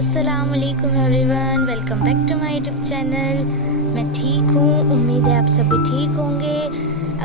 अस्सलामुअलैकुम everyone, welcome back to my YouTube channel. मैं ठीक हूँ, उम्मीद है आप सभी ठीक होंगे।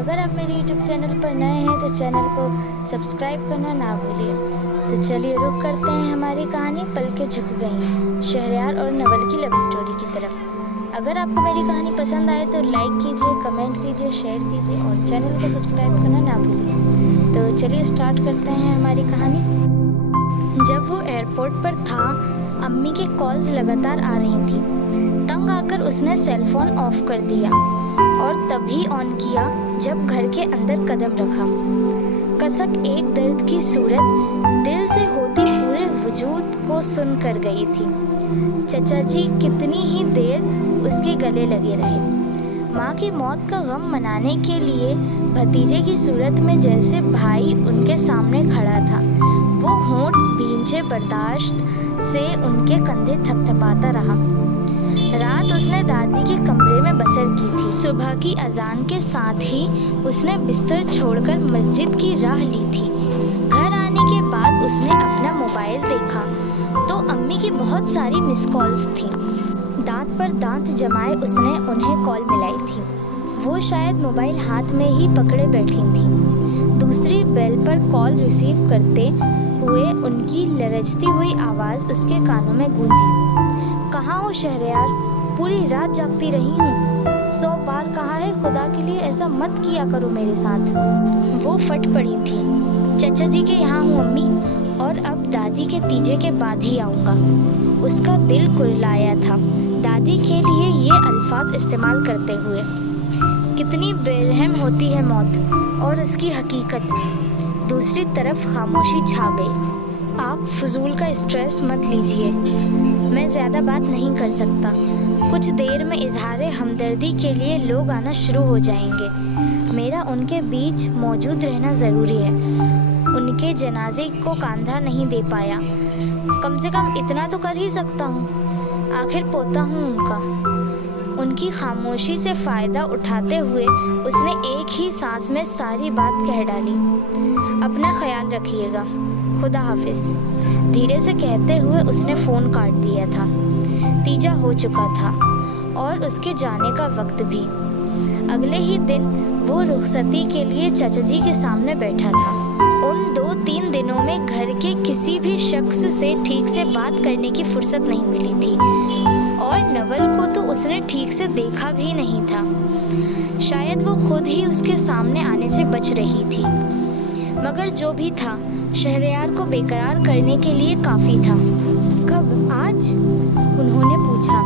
अगर आप मेरे यूट्यूब चैनल पर नए हैं तो चैनल को सब्सक्राइब करना ना भूलिए। तो चलिए रुक करते हैं हमारी कहानी पलकें झुक गईं, शहरयार और नवल की लव स्टोरी की तरफ। अगर आपको मेरी कहानी पसंद आए तो लाइक कीजिए, कमेंट कीजिए, शेयर कीजिए और चैनल को सब्सक्राइब करना ना भूलिए। तो चलिए स्टार्ट करते हैं हमारी कहानी। जब वो एयरपोर्ट पर था, अम्मी के कॉल्स लगातार आ रही थी। तंग आकर उसने सेल फोन ऑफ कर दिया और तभी ऑन किया जब घर के अंदर कदम रखा। कसक एक दर्द की सूरत दिल से होती पूरे वजूद को सुन कर गई थी। चचा जी कितनी ही देर उसके गले लगे रहे। माँ की मौत का गम मनाने के लिए भतीजे की सूरत में जैसे भाई उनके सामने खड़ा था। वो होंठ भींचे बर्दाश्त से उनके कंधे थपथपाता रहा। रात उसने दादी के कमरे में बसर की थी। सुबह की अजान के साथ ही उसने बिस्तर छोड़कर मस्जिद की राह ली थी। घर आने के बाद उसने अपना मोबाइल देखा तो अम्मी की बहुत सारी मिस कॉल्स थी। दांत पर दांत जमाए उसने उन्हें कॉल मिलाई थी। वो शायद मोबाइल हाथ में ही पकड़े बैठी थी। दूसरी बेल पर कॉल रिसीव करते हुए उनकी लरजती हुई आवाज़ उसके कानों में गूंजी। कहाँ हो शहरयार? पूरी रात जागती रही हूँ। 100 बार कहा है खुदा के लिए ऐसा मत किया करो मेरे साथ। वो फट पड़ी थी। चचा जी के यहाँ हूँ अम्मी, और अब दादी के तीजे के बाद ही आऊँगा। उसका दिल कुरलाया था दादी के लिए ये अल्फाज इस्तेमाल करते हुए। कितनी बेरहम होती है मौत और उसकी हकीकत। दूसरी तरफ खामोशी छा गई। आप फजूल का स्ट्रेस मत लीजिए, मैं ज़्यादा बात नहीं कर सकता। कुछ देर में इजहारे हमदर्दी के लिए लोग आना शुरू हो जाएंगे। मेरा उनके बीच मौजूद रहना ज़रूरी है। उनके जनाजे को कंधा नहीं दे पाया, कम से कम इतना तो कर ही सकता हूँ। आखिर पोता हूँ उनका। उनकी खामोशी से फ़ायदा उठाते हुए उसने एक ही सांस में सारी बात कह डाली। अपना ख्याल रखिएगा, खुदा हाफिज। धीरे से कहते हुए उसने फ़ोन काट दिया था। तीजा हो चुका था और उसके जाने का वक्त भी। अगले ही दिन वो रुखसती के लिए चाचा जी के सामने बैठा था। उन 2-3 दिनों में घर के किसी भी शख्स से ठीक से बात करने की फुर्सत नहीं मिली थी और नवल को तो उसने ठीक से देखा भी नहीं था। शायद वो खुद ही उसके सामने आने से बच रही थी, मगर जो भी था शहरयार को बेकरार करने के लिए काफ़ी था। कब? आज? उन्होंने पूछा।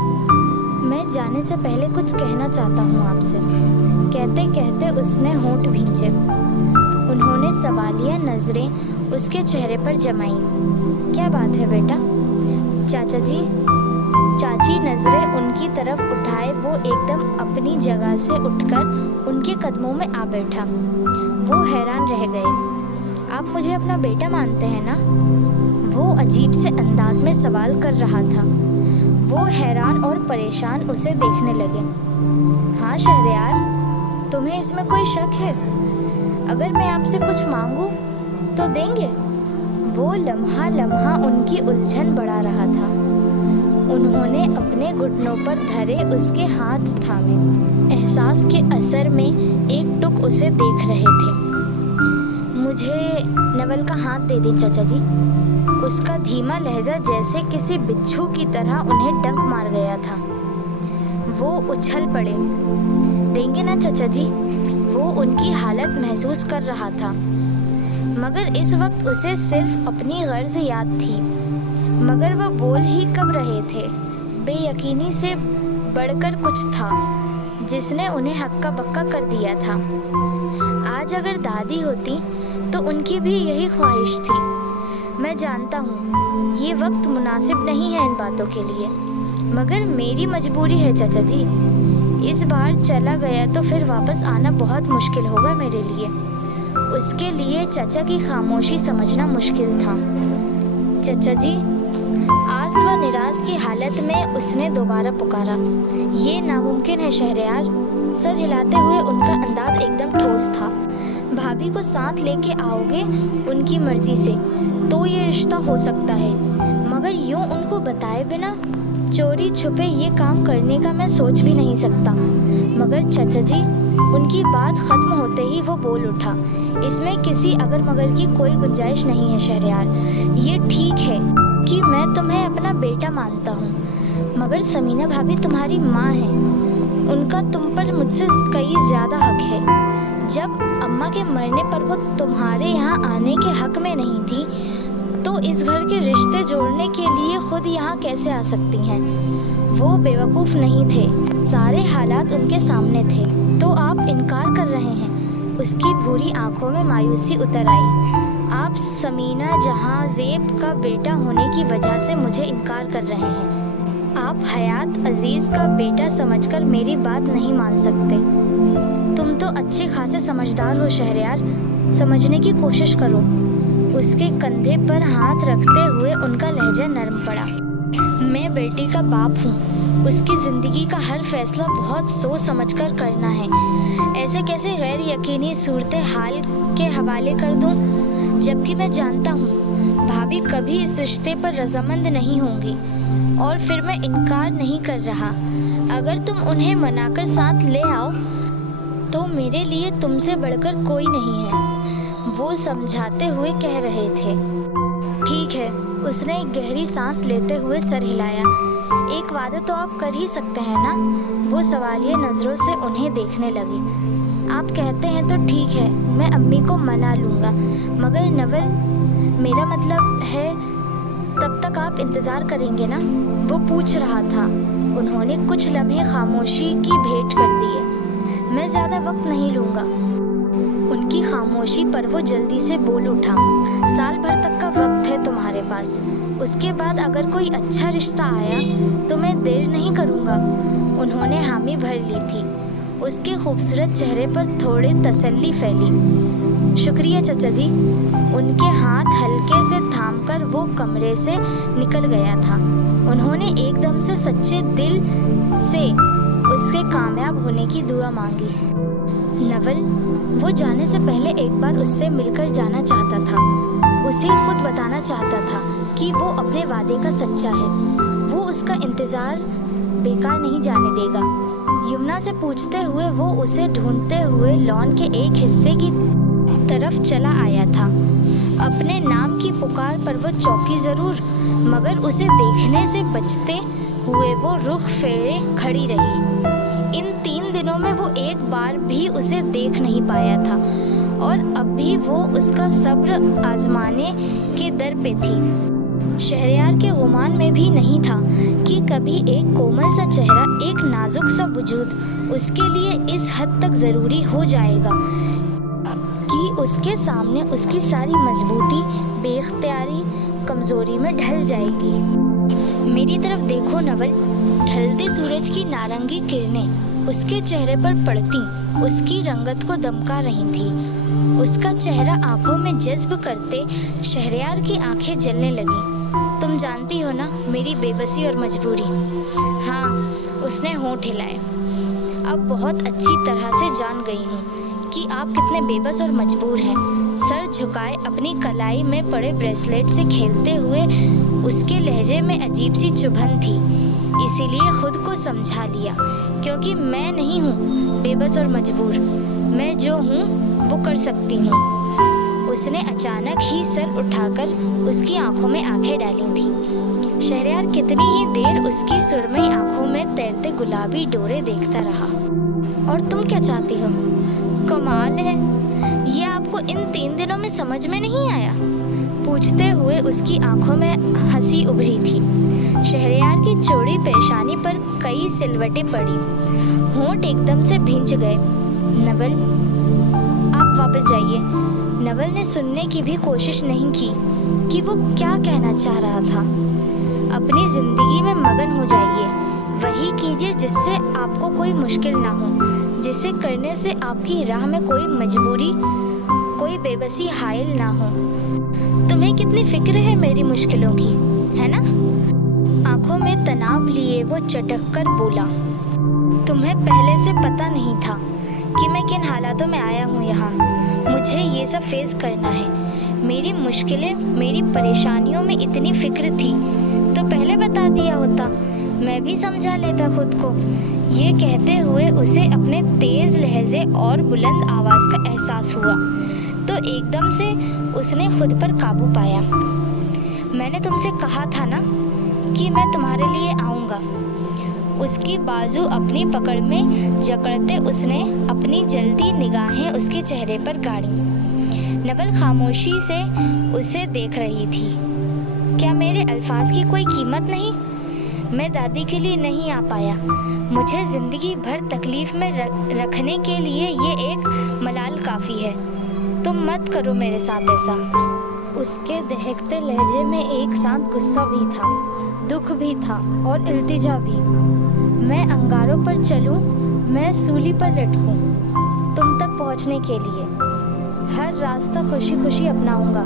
मैं जाने से पहले कुछ कहना चाहता हूँ आपसे। कहते कहते उसने होंठ भींचे। उन्होंने सवालिया नज़रें उसके चेहरे पर जमाई। क्या बात है बेटा? चाचा जी। चाची नज़रें उनकी तरफ उठाए वो एकदम अपनी जगह से उठकर उनके कदमों में आ बैठा। वो हैरान रह गए। आप मुझे अपना बेटा मानते हैं ना? वो अजीब से अंदाज में सवाल कर रहा था। वो हैरान और परेशान उसे देखने लगे। हाँ शहरयार, तुम्हें इसमें कोई शक है? अगर मैं आपसे कुछ मांगूं तो देंगे? वो लम्हा लम्हा उनकी उलझन बढ़ा रहा था। उन्होंने अपने घुटनों पर धरे उसके हाथ थामे। एहसास के असर में एक टुक उसे देख रहे थे। मुझे नवल का हाथ दे दें चाचा जी। उसका धीमा लहजा जैसे किसी बिच्छू की तरह उन्हें डंक मार गया था। वो उछल पड़े। देंगे ना चाचा जी? वो उनकी हालत महसूस कर रहा था, मगर इस वक्त उसे सिर्फ अपनी गर्ज याद थी। मगर वह बोल ही कब रहे थे। बेयकीनी से बढ़कर कुछ था जिसने उन्हें हक्का बक्का कर दिया था। आज अगर दादी होती तो उनकी भी यही ख्वाहिश थी। मैं जानता हूँ ये वक्त मुनासिब नहीं है इन बातों के लिए, मगर मेरी मजबूरी है चाचा जी। इस बार चला गया तो फिर वापस आना बहुत मुश्किल होगा मेरे लिए। उसके लिए चाचा की खामोशी समझना मुश्किल था। चाचा जी। आस व निराश की हालत में उसने दोबारा पुकारा। ये नामुमकिन है शहरयार। सर हिलाते हुए उनका अंदाज एकदम ठोस था। भाभी को साथ लेके आओगे उनकी मर्जी से तो ये रिश्ता हो सकता है, मगर यूँ उनको को बताए बिना चोरी छुपे ये काम करने का मैं सोच भी नहीं सकता। मगर चाचा जी, उनकी बात खत्म होते ही वो बोल उठा, इसमें किसी अगर मगर की कोई गुंजाइश नहीं है शहरयार। ये ठीक है कि मैं तुम्हें अपना बेटा मानता हूँ, मगर समीना भाभी तुम्हारी माँ हैं, उनका तुम पर मुझसे कई ज़्यादा हक है। जब अम्मा के मरने पर वो तुम्हारे यहाँ आने के हक में नहीं थी, तो इस घर के रिश्ते जोड़ने के लिए खुद यहाँ कैसे आ सकती हैं? वो बेवकूफ़ नहीं थे, सारे हालात उनके सामने थे, तो आप इनकार कर रहे हैं। उसकी भूरी आंखों में मायूसी उतर आई। आप समीना जहां ज़ेब का बेटा होने की वजह से मुझे इनकार कर रहे हैं। आप हयात अजीज़ का बेटा समझकर मेरी बात नहीं मान सकते। तुम तो अच्छे खासे समझदार हो शहरयार, समझने की कोशिश करो। उसके कंधे पर हाथ रखते हुए उनका लहजा नरम पड़ा। मैं बेटी का बाप हूँ, उसकी ज़िंदगी का हर फैसला बहुत सोच समझकर करना है। ऐसे कैसे गैर यकीनी सूरत हाल के हवाले कर दूँ, जबकि मैं जानता हूँ भाभी कभी इस रिश्ते पर रजामंद नहीं होंगी। और फिर मैं इनकार नहीं कर रहा। अगर तुम उन्हें मनाकर साथ ले आओ तो मेरे लिए तुमसे बढ़कर कोई नहीं है, वो समझाते हुए कह रहे थे। ठीक है, उसने एक गहरी सांस लेते हुए सर हिलाया। एक वादा तो आप कर ही सकते हैं ना? वो सवालिया नज़रों से उन्हें देखने लगी। आप कहते हैं तो ठीक है, मैं अम्मी को मना लूँगा, मगर नवल, मेरा मतलब है तब तक आप इंतज़ार करेंगे ना? वो पूछ रहा था। उन्होंने कुछ लम्हे खामोशी की भेंट कर दिए। मैं ज़्यादा वक्त नहीं लूँगा। उनकी खामोशी पर वो जल्दी से बोल उठा, साल भर तक का वक्त है तुम्हारे पास। उसके बाद अगर कोई अच्छा रिश्ता आया तो मैं देर नहीं करूँगा। उन्होंने हामी भर ली थी। उसके खूबसूरत चेहरे पर थोड़ी तसल्ली फैली। शुक्रिया चाचा जी। उनके हाथ हल्के से थामकर वो कमरे से निकल गया था। उन्होंने एकदम से सच्चे दिल से उसके कामयाब होने की दुआ मांगी। नवल, वो जाने से पहले एक बार उससे मिलकर जाना चाहता था। उसे खुद बताना चाहता था कि वो अपने वादे का सच्चा है। वो उसका इंतज़ार बेकार नहीं जाने देगा। यमुना से पूछते हुए वो उसे ढूंढते हुए लॉन के एक हिस्से की तरफ चला आया था। अपने नाम की पुकार पर वो चौंकी ज़रूर, मगर उसे देखने से बचते हुए वो रुख फेरे खड़ी रही। इन 3 दिनों में वो एक बार भी उसे देख नहीं पाया था और अब भी वो उसका सब्र आजमाने के दर पे थी। शहरयार के गुमान में भी नहीं था कि कभी एक कोमल सा चेहरा, एक नाजुक सा वजूद उसके लिए इस हद तक ज़रूरी हो जाएगा कि उसके सामने उसकी सारी मजबूती बेख्तियारी कमज़ोरी में ढल जाएगी। मेरी तरफ देखो नवल। ढलते सूरज की नारंगी किरणें उसके चेहरे पर पड़ती उसकी रंगत को दमका रही थी। उसका चेहरा आंखों में जज्ब करते शहरयार की आंखें जलने लगी। तुम जानती हो ना मेरी बेबसी और मजबूरी। हाँ, उसने होंठ हिलाए। अब बहुत अच्छी तरह से जान गई हूँ कि आप कितने बेबस और मजबूर हैं। सर झुकाए अपनी कलाई में पड़े ब्रेसलेट से खेलते हुए उसके लहजे में अजीब सी चुभन थी। इसीलिए खुद को समझा लिया, क्योंकि मैं नहीं हूँ बेबस और मजबूर। मैं जो हूँ वो कर सकती हूँ। उसने अचानक ही सर उठाकर उसकी आंखों में आंखें डाली थी। शहरयार कितनी ही देर उसकी सुरमई आंखों में तैरते गुलाबी डोरे देखता रहा। और तुम क्या चाहती हो? कमाल है, ये आपको इन 3 दिनों में समझ में नहीं आया? पूछते हुए उसकी आंखों में हंसी उभरी थी। शहरयार की चौड़ी पेशानी पर कई सिलवटें पड़ी। होंठ एकदम से भींच गए। नवल, आप वापस जाइए। नवल ने सुनने की भी कोशिश नहीं की कि वो क्या कहना चाह रहा था। अपनी ज़िंदगी में मगन हो जाइए। वही कीजिए जिससे आपको कोई मुश्किल ना हो, जिसे करने से आपकी राह में कोई मजबूरी, कोई बेबसी हायल ना हो। तुम्हें कितनी फिक्र है मेरी मुश्किलों की, है ना? आंखों में तनाव लिए वो चटक कर बोला, तुम्हें पहले से पता नहीं था कि मैं किन हालातों में आया हूँ यहाँ। मुझे ये सब फेस करना है। मेरी मुश्किलें, मेरी परेशानियों में इतनी फिक्र थी तो पहले बता मैं भी समझा लेता खुद को। ये कहते हुए उसे अपने तेज लहजे और बुलंद आवाज़ का एहसास हुआ तो एकदम से उसने खुद पर काबू पाया। मैंने तुमसे कहा था ना कि मैं तुम्हारे लिए आऊँगा। उसकी बाजू अपनी पकड़ में जकड़ते उसने अपनी जलती निगाहें उसके चेहरे पर गाड़ी। नवल खामोशी से उसे देख रही थी। क्या मेरे अल्फाज की कोई कीमत नहीं? मैं दादी के लिए नहीं आ पाया। मुझे ज़िंदगी भर तकलीफ़ में रखने के लिए ये एक मलाल काफ़ी है। तुम मत करो मेरे साथ ऐसा। उसके दहकते लहजे में एक साथ गुस्सा भी था, दुख भी था और इल्तिजा भी। मैं अंगारों पर चलूं, मैं सूली पर लटकूं, तुम तक पहुंचने के लिए। हर रास्ता खुशी खुशी अपनाऊंगा।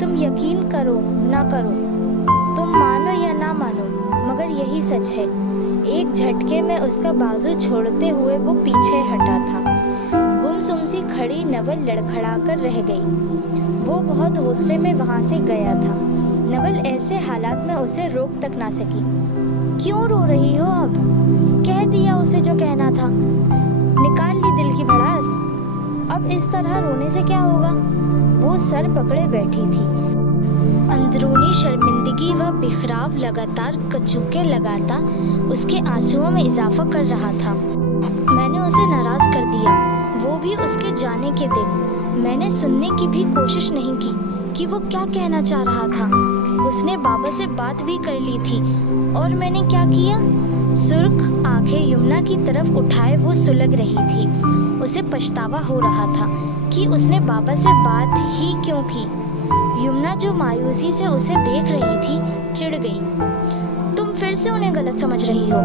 तुम यकीन करो ना करो, तुम मानो या ना मानो, मगर यही सच है। एक झटके में उसका बाजू छोड़ते हुए वो पीछे हटा था। गुमसुम सी खड़ी नवल लड़खड़ा कर रह गई। वो बहुत गुस्से में वहाँ से गया था। नवल ऐसे हालात में उसे रोक तक ना सकी। क्यों रो रही हो अब? कह दिया उसे जो कहना था, निकाल ली दिल की भड़ास। अब इस तरह रोने से क्या होगा? वो सर पकड़े बैठी थी। अंदरूनी शर्मिंदगी व बिखराव लगातार कचूके लगाता उसके आंसुओं में इजाफा कर रहा था। मैंने उसे नाराज़ कर दिया, वो भी उसके जाने के दिन। मैंने सुनने की भी कोशिश नहीं की कि वो क्या कहना चाह रहा था। उसने बाबा से बात भी कर ली थी और मैंने क्या किया? सुर्ख आंखें यमुना की तरफ उठाए वो सुलग रही थी। उसे पछतावा हो रहा था कि उसने बाबा से बात ही क्यों की। यमुना जो मायूसी से उसे देख रही थी चिढ़ गई। तुम फिर से उन्हें गलत समझ रही हो।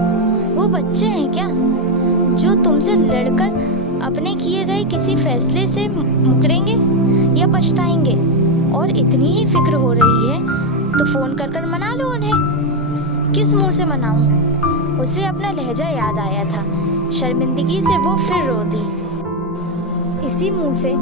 वो बच्चे हैं क्या जो तुमसे लड़कर अपने किए गए किसी फैसले से मुकरेंगे या पछताएंगे? और इतनी ही फिक्र हो रही है तो फ़ोन कर मना लो उन्हें। किस मुंह से मनाऊं? उसे अपना लहजा याद आया था। शर्मिंदगी से वो फिर रो दी। इसी मुंह से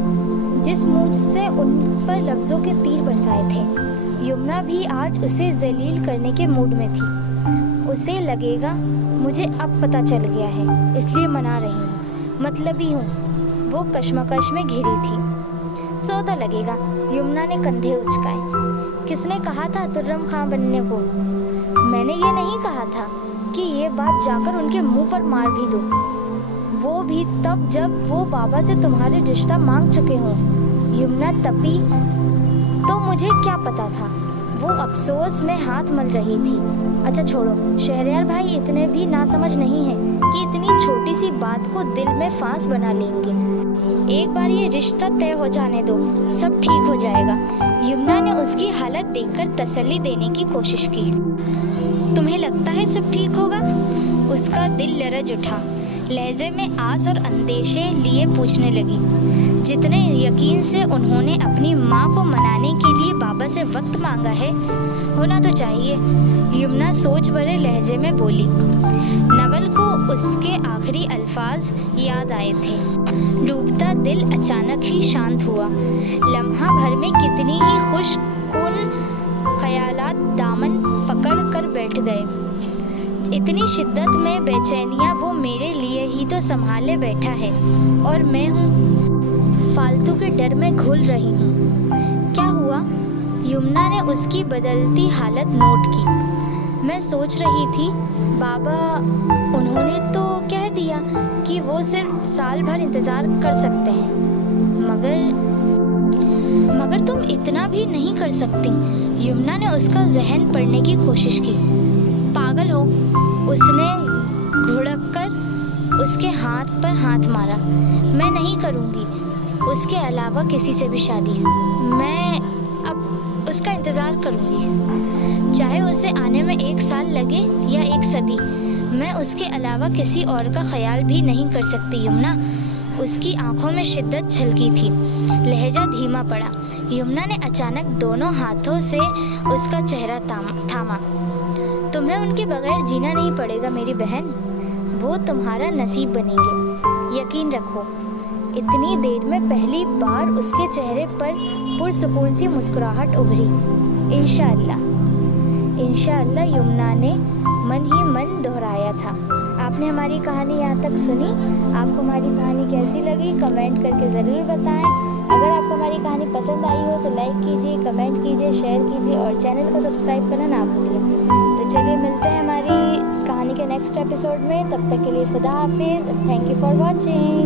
जिस मुंह से उन पर लफ्ज़ों के तीर बरसाए थे। यमुना भी आज उसे जलील करने के मूड में थी। उसे लगेगा मुझे अब पता चल गया है, इसलिए मना रही हूँ, मतलबी हूँ। वो कश्मकश में घिरी थी। सो तो लगेगा। यमुना ने कंधे उचकाए। किसने कहा था तुर्रम खां बनने को? मैंने ये नहीं कहा था कि ये बात जाकर उनके मुंह पर मार भी दो, वो भी तब जब वो बाबा से तुम्हारे रिश्ता मांग चुके हों। यमुना तपी। तो मुझे क्या पता था? वो अफसोस में हाथ मल रही थी। अच्छा छोड़ो, शहरयार भाई इतने भी नासमझ नहीं हैं कि इतनी छोटी सी बात को दिल में फांस बना लेंगे। एक बार ये रिश्ता तय हो जाने दो, सब ठीक हो जाएगा। यमुना ने उसकी हालत देखकर तसल्ली देने की कोशिश की। तुम्हें लगता है सब ठीक होगा? उसका दिल लरज उठा। लहजे में आस और अंदेशे लिए पूछने लगी। जितने यकीन से उन्होंने अपनी माँ को मनाने के लिए बाबा से वक्त मांगा है, होना तो चाहिए। यमुना सोच भरे लहजे में बोली। नवल को उसके आखिरी अल्फाज याद आए थे। डूबता दिल अचानक ही शांत हुआ। लम्हा भर में कितनी ही खुशकुन ख्यालात दामन पकड़ कर बैठ गए। इतनी शिद्दत में बेचैनियाँ वो मेरे लिए ही तो संभाले बैठा है और मैं हूँ फालतू के डर में घुल रही हूँ। क्या हुआ? यमुना ने उसकी बदलती हालत नोट की। मैं सोच रही थी बाबा उन्होंने तो कह दिया कि वो सिर्फ साल भर इंतज़ार कर सकते हैं, मगर तुम इतना भी नहीं कर सकती। यमुना ने उसका जहन पढ़ने की कोशिश की। पागल हो? उसने घुड़क कर उसके हाथ पर हाथ मारा। मैं नहीं करूँगी उसके अलावा किसी से भी शादी। मैं अब उसका इंतज़ार करूँगी, चाहे उसे आने में 1 साल लगे या 1 सदी। मैं उसके अलावा किसी और का ख्याल भी नहीं कर सकती। यमुना, उसकी आंखों में शिद्दत छलकी थी। लहजा धीमा पड़ा। यमुना ने अचानक दोनों हाथों से उसका चेहरा थामा। तुम्हें उनके बगैर जीना नहीं पड़ेगा मेरी बहन, वो तुम्हारा नसीब बनेंगे, यकीन रखो। इतनी देर में पहली बार उसके चेहरे पर पुरसुकून सी मुस्कुराहट उभरी। इंशाअल्लाह। इंशाअल्लाह यमुना ने मन ही मन दोहराया था। आपने हमारी कहानी यहाँ तक सुनी। आपको हमारी कहानी कैसी लगी कमेंट करके ज़रूर बताएं। अगर आपको हमारी कहानी पसंद आई हो तो लाइक कीजिए, कमेंट कीजिए, शेयर कीजिए और चैनल को सब्सक्राइब करना ना भूलिए। तो चलिए मिलते हैं हमारी कहानी के नेक्स्ट एपिसोड में। तब तक के लिए खुदा हाफिज़। Thank you for watching.